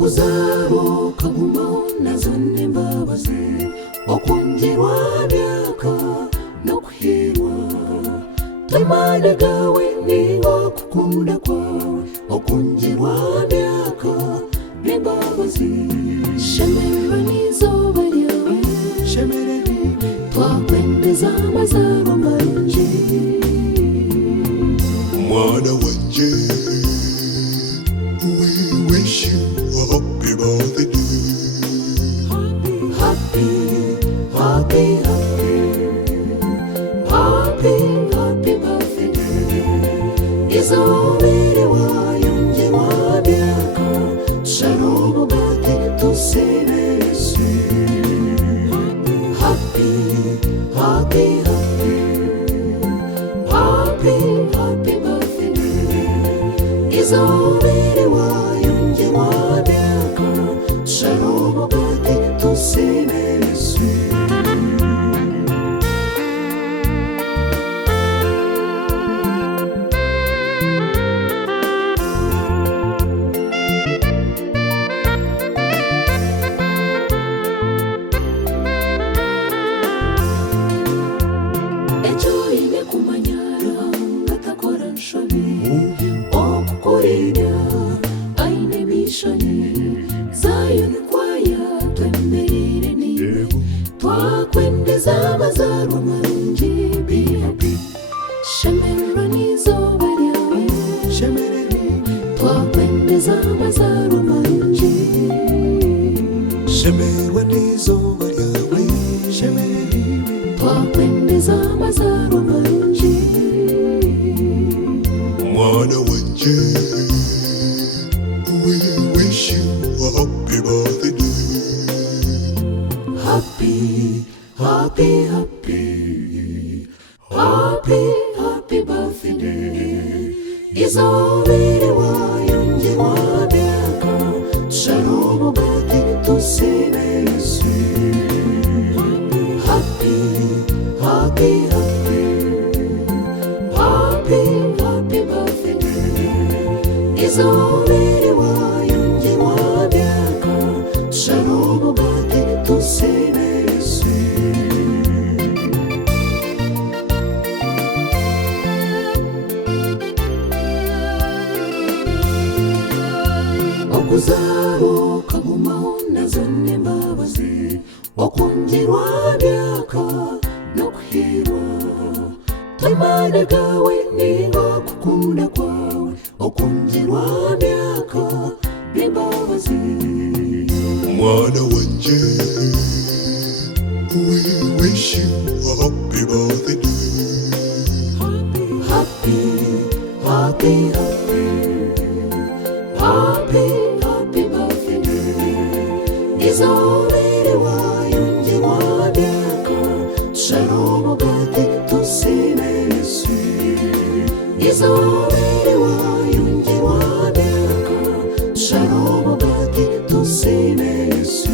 okuzaruka gumona zone mbabazi okungirwa myaka no kuhirwa twimana gawe niwo kukunda kwawe okungirwa myaka n'imbabazi shemererwa n'izuba ryawe twakwemeza amazaro manje mwana wanje we wish you a happy birthday. Happy, happy, happy, happy, happy birthday. Izobere wayongerwa myaka sharobo bati tusenesi. Happy, happy, happy, happy, happy birthday. Izobere wayongerwa myaka sharobo bati tusenesi. Ejoine kumanyara ngatakora nshobi okukorera aine mishoni Zion kwaya twemberere niwe twakwendeza amazaro marungi be happy shemererwa n'izuba ryawe twakwendeza amazaro marungi Shemererwa n'izuba ryawe twakwendeza amazaro marungi mwana wanje we wish you a happy birthday. Happy, happy, happy, happy, happy birthday. Izobere wayongerwa myaka sharobo bati tusenesi. Happy, happy, happy, happy, happy birthday. Izobere wayongerwa myaka sharobo bati tusenesi. Okuzaruka gumona zone mbabazi okungirwa myaka no kuhirwa twimana gawe niwo kukunda kwawe okungirwa myaka n'imbabazi mwana wanje we wish you a happy birthday. Happy, happy, happy, happy, happy birthday. Izobere wayongerwa myaka sharobo bati tusenesi. Izobere wayongerwa myaka sharobo bati tusenesi.